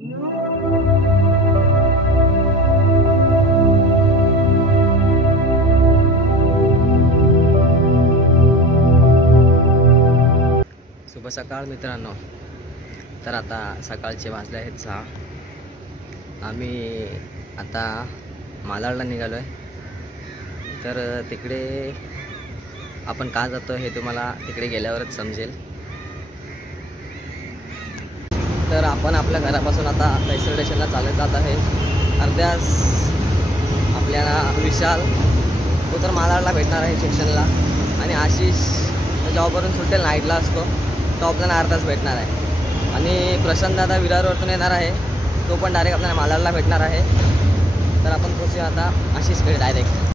शुभ सकाळ मित्रांनो. तर आता सकाळचे वाजले आहेत 6. आम्ही आता मालाडला निघालो आहे. तर तिकडे आपण का जातो हे तुम्हाला तिकडे गेल्यावरच समजेल. तर आपण आपल्या घरापासून आता पैसर स्टेशनला चालत जात आहे. अर्ध्यास आपल्याला विशाल तो तर मालाडला भेटणार आहे सेक्शनला, आणि आशिष जॉबवरून सुटेल नाईटला असतो तो आपल्याला अर्धाच भेटणार आहे. आणि प्रशांत दादा विरारवरतून येणार आहे, तो पण डायरेक्ट आपल्याला मालाडला भेटणार आहे. तर आपण पोचूया आता आशिषकडे डायरेक्ट.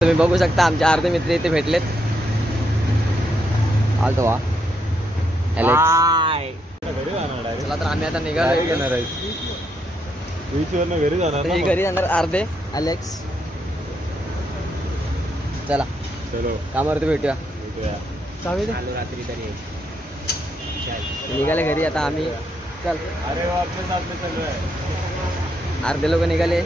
तुम्ही बघू शकता आमचे अर्धे मित्र इथे भेटलेत. आलतो वा चला. तर आम्ही आता निघालो घरी जाणार अर्धे. अलेक्स चला कामावरती भेटूया. निघाले घरी आता आम्ही. चल अर्धे लोक निघाले.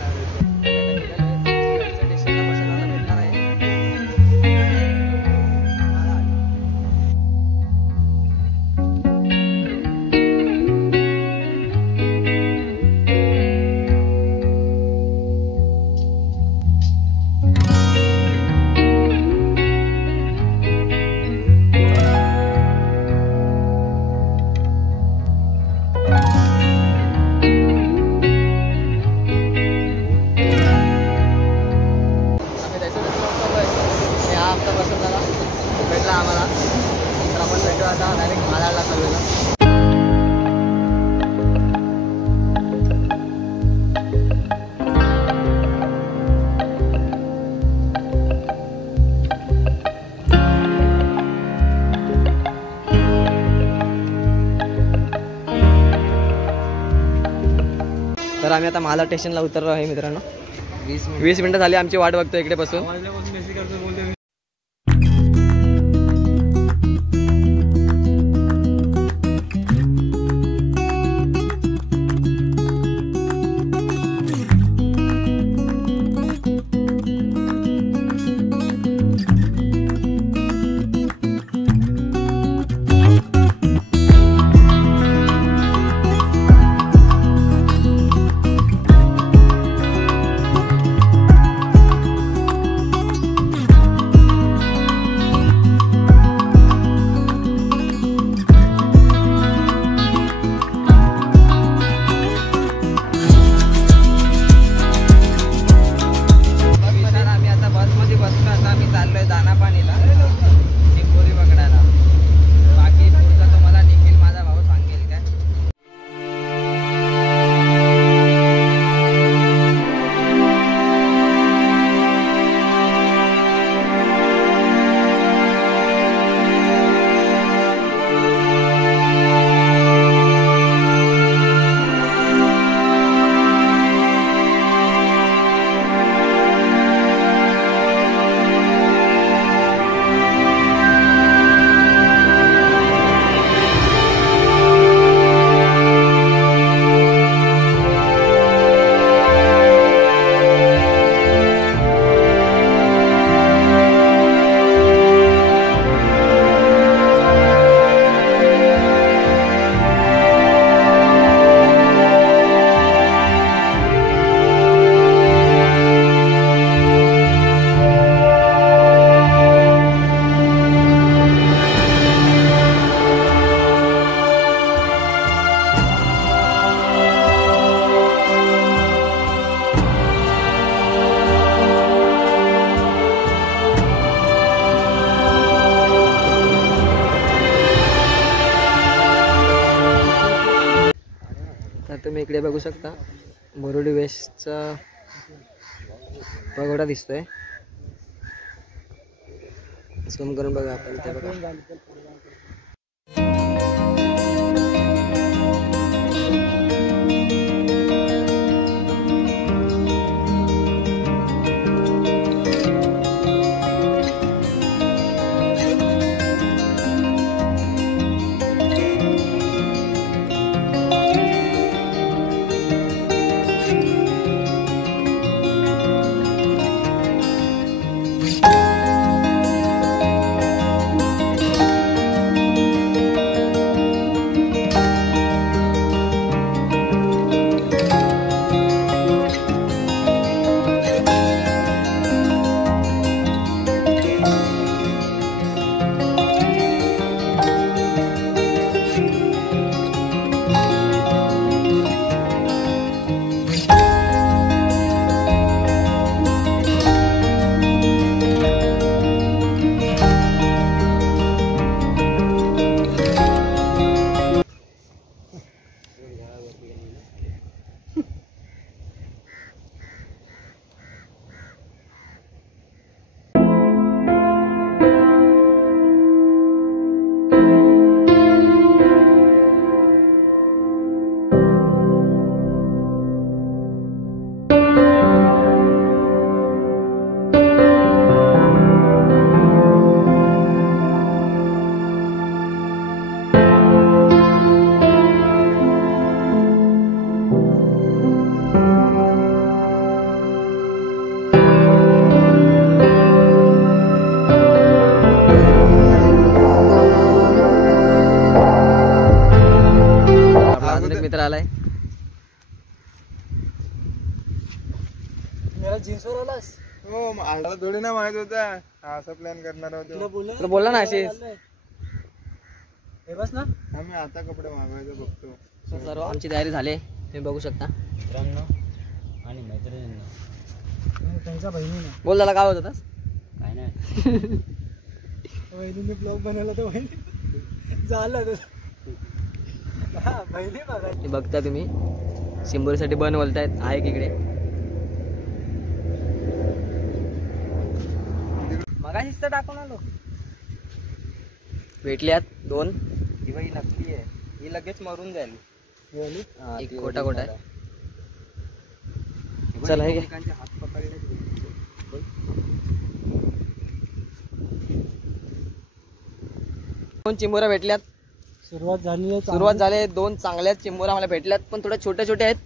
भेटला आम्हाला. तर आपण भेटू आता डायरेक्ट मालाडला चालूया. तर आम्ही आता मालाड स्टेशनला उतरलो आहे मित्रांनो. 20 मिनिटं झाली आमची वाट बघतो इकडे बसून. तुम्ही इकडे बघू शकता बोरोडी वेस्टचा पगोडा दिसतोय. झूम करून बघा आपण ते बघा. मित्र आलाय. मेरा जीन्सवर आलास. हो मला थोडी ना माहित होता असा प्लॅन करणार होतो. तर बोलला ना अशीच. हे बस ना आम्ही आता कपडे मागवायचं बघतो. सर्व आमची तयारी झाली तुम्ही बघू शकता. मित्रांनो आणि मैत्रिणींना त्यांच्या बहिणीने बोल त्याला काय होत होतास. काय नाही बहिणीने ब्लॉग बनवला तर बहिणी झालं बहिणी बघा. हे बघता तुम्ही चिंबोरीसाठी बन बोलतायत आहे इकडे. मगाशीच तर टाकून आलो. भेटल्यात 2. ही बाई नक्की आहे. ही लगेच मरून जाईल. एक खोटा खोटा आहे. चला हे घे. हात पकडले. 2 चिंबोऱ्या भेटल्यात. सुरुवात झाली. 2 चांगल्याच चिंबोऱ्या मला भेटल्यात पण थोड्या छोट्या छोट्या आहेत.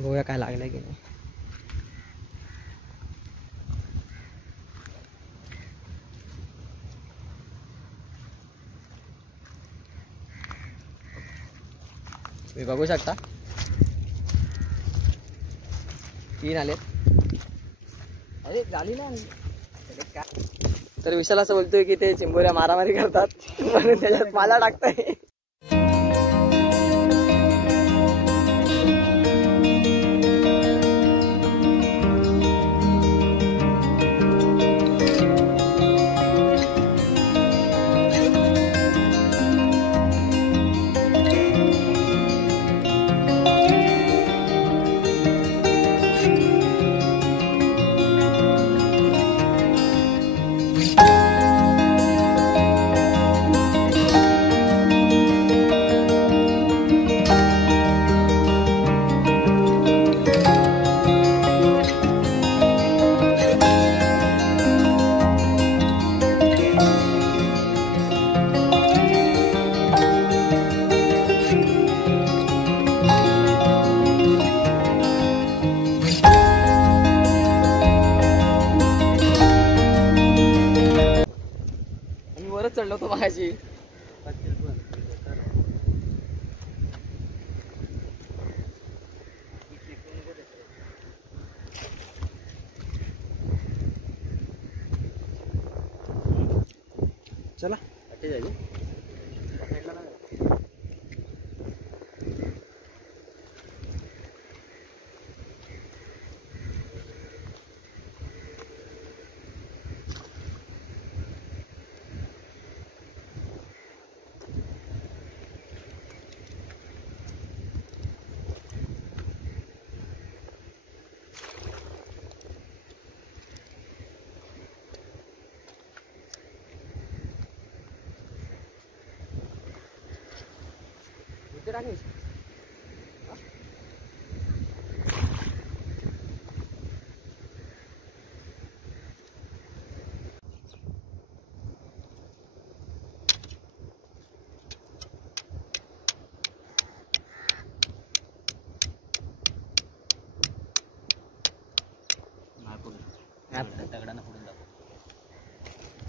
बघूया काय लागलं की नाही. तुम्ही बघू शकता 3 आलेत. अरे झाली ना. तर विशाल असं बोलतोय की ते चिंबोऱ्या मारामारी करतात म्हणून त्याच्यात मला टाकताय. चढलो होतो माझी. चला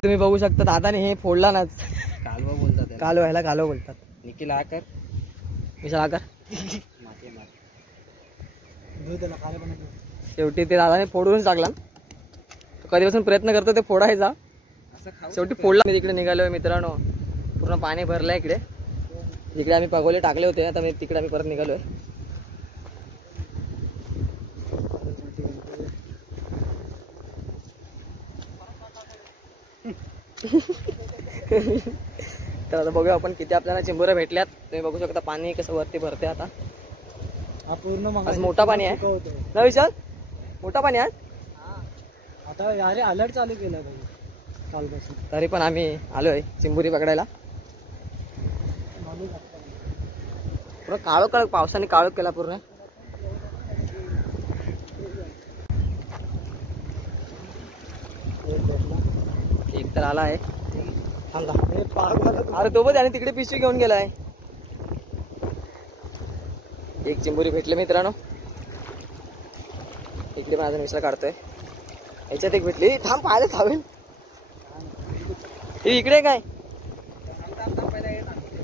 तुम्ही बघू शकता दादाने हे फोडला ना. कालवा बोलतात. कालवा ह्याला कालवा बोलतात. निखिल आकर विशाल आकर. शेवटी शेवटी ते दादाने फोडूनच टाकला. तो कधीपासून प्रयत्न करतो ते फोडायचा. शेवटी फोडला. मी तिकडे निघालोय मित्रांनो. पूर्ण पाणी भरलंय इकडे. जिकडे आम्ही पगोले टाकले होते आता मी तिकडे आम्ही परत निघालोय. तर आता बघूया आपण किती आपल्याला चिंबोऱ्या भेटल्यात. तुम्ही बघू शकता पाणी कसं वरती भरते आता. हा पूर्ण आज मोठा पाणी आहे ना विशाल. मोठा पाणी आहे आता. यारे अलर्ट चालू केला कालपासून. तरी पण आम्ही आलोय चिंबोरी पकडायला. पूर्ण काळोख काळोख पावसाने काळोख केला पूर्ण. एक तर आला आहे. अरे तो आणि तिकडे पिशवी घेऊन गेलाय. एक चिंबोरी भेटले मित्रांनो. इकडे पण अजून विसरा काढतोय. याच्यात एक भेटली. थांब पाहायला थांबेल. इकडे काय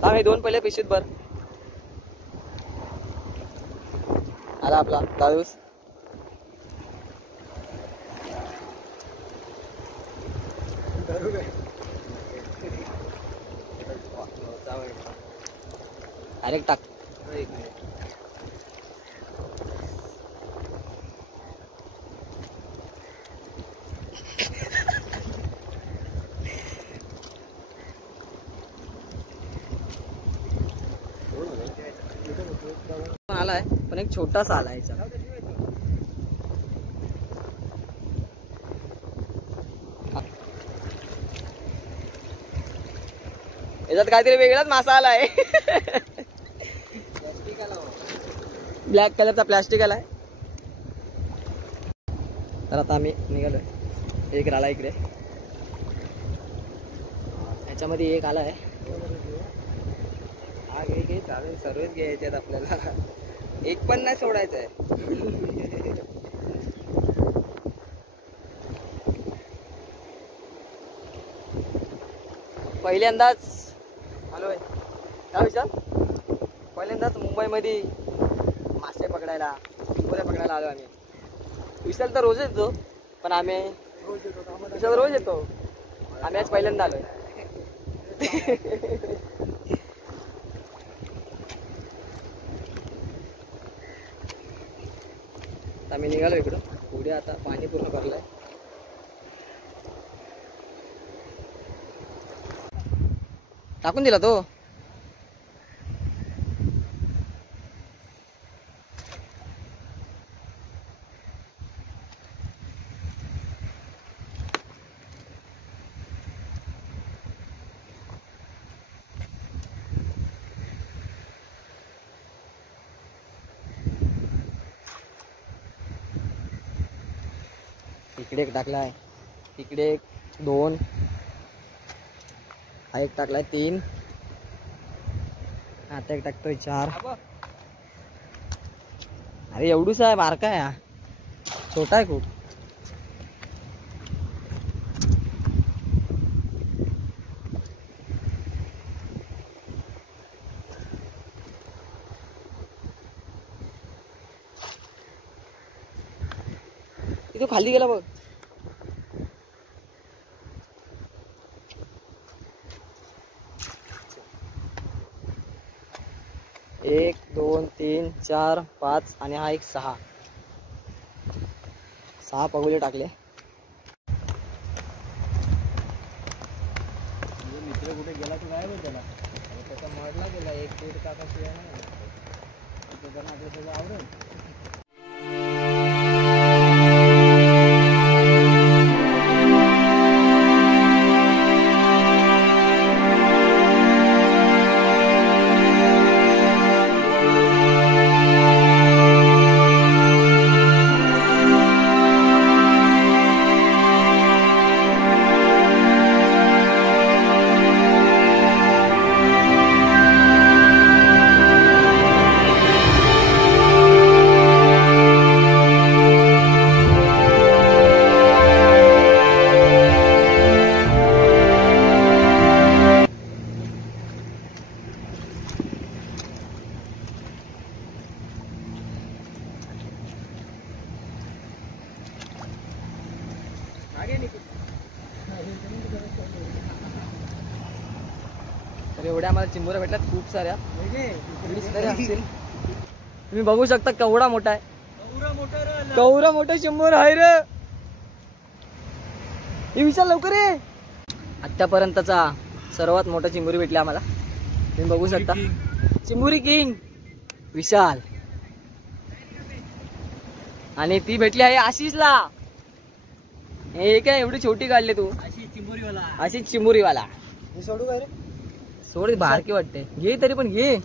थांब. हे 2 पहिल्या पिशवीत भर. आला आपला दादूस. डायरेक्ट टाक. पण आलाय, पण एक छोटासा आलाय याचा. याच्यात काहीतरी वेगळाच मासा आलाय. ब्लॅक कलरचा प्लास्टिक आलाय. तर आता आम्ही निघालोय. एक राहिला इकडे, याच्यामध्ये एक आलाय. हा घे चालेल, सर्वच घ्यायचे आपल्याला, एक पण नाही सोडायचं आहे. पहिल्यांदाच आलोय काय विचार, पहिल्यांदाच मुंबईमध्ये मासे पकडायला, चिंबोऱ्या पकडायला आलो आम्ही. विशाल तर रोज येतो, पण आम्ही विशाल रोज येतो, आम्ही आज पहिल्यांदा आलोय. आम्ही निघालो इकडं. पुढे आता पाणी पूर्ण भरलंय. टाकून दिला तो. इकडे एक टाकलाय, इकडे एक 2, हा एक टाकलाय 3, आता एक टाकतोय 4. अरे एवढूसा आहे, बारका आहे हा, छोटा आहे खूप. तो खाली गेला बघ. एक 2 3 4 5 आणि हा एक 6 पगोले टाकले. मित्र कुठे गेला तू काय बोल त्याला, त्याचा मरला गेला 1-1.5 तासाशिवाय नाही. त्याचं आवडेल. तर एवढ्या आम्हाला चिंबोऱ्या भेटल्यात खूप साऱ्या, 20 तरी असतील. तुम्ही बघू शकता केवढा मोठा आहे, केवढा मोठा चिंबोर आहे रे. हे विशाल लवकर ये. आतापर्यंतचा सर्वात मोठा चिंबोरी भेटला आम्हाला. तुम्ही बघू शकता, चिंबोरी किंग विशाल. आणि ती भेटली आहे आशिषला. हे काय एवढी छोटी काढली तू, आशिष चिंबोरीवाला. सोडू काय रे, सोड, बारकी वाटते. घे तरी पण घे.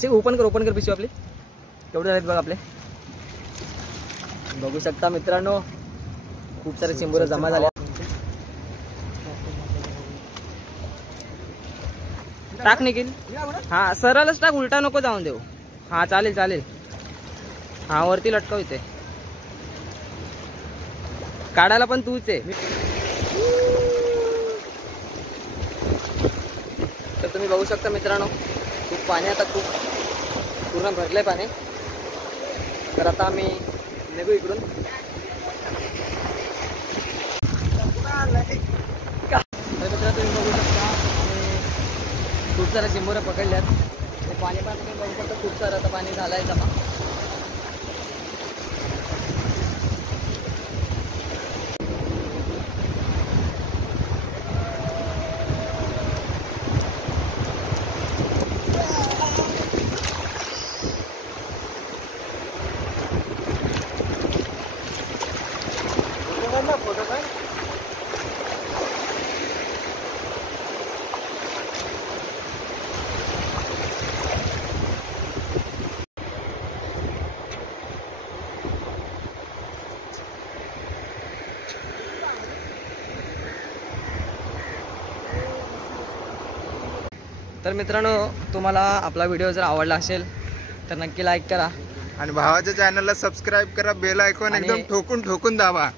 असे ओपन कर पिशवी आपली. एवढे आहेत बघ आपले. बघू शकता मित्रांनो, खूप सारे चिंबोरे जमा झाले. टाक निघील. हा सरळच टाक, उलटा नको जाऊन देऊ. हा चालेल चालेल. हा वरती लटकव इथे. काढायला पण तूच आहे. तर तुम्ही बघू शकता मित्रांनो, खूप पाणी आता खूप पूर्ण भरलंय पाणी. तर आता आम्ही निघू इकडून. तर मित्रांनो तुम्ही बघू शकता आम्ही खूप साऱ्या चिंबोऱ्या पकडल्यात. ते पाणी पण तुम्ही बघू शकता, खूप सारं आता पाणी झालंय जमा. फोटो काय तर मित्रांनो, तुम्हाला आपला व्हिडिओ जर आवडला असेल तर नक्की लाईक करा आणि भावाच्या चॅनलला सबस्क्राईब करा. बेल आयकॉन आणि- एकदम ठोकून ठोकून दाबा.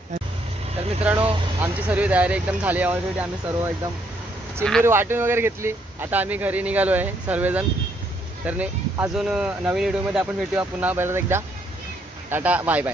तर मित्रांनो, आमची सर्व तयारी एकदम झाली आहे ऑलरेडी. आम्ही सर्व एकदम चिंबोरी वाटून वगैरे घेतली. आता आम्ही घरी निघालो आहे सर्वजण. तर अजून नवीन व्हिडिओमध्ये आपण भेटूया पुन्हा परत एकदा. Tata bye bye.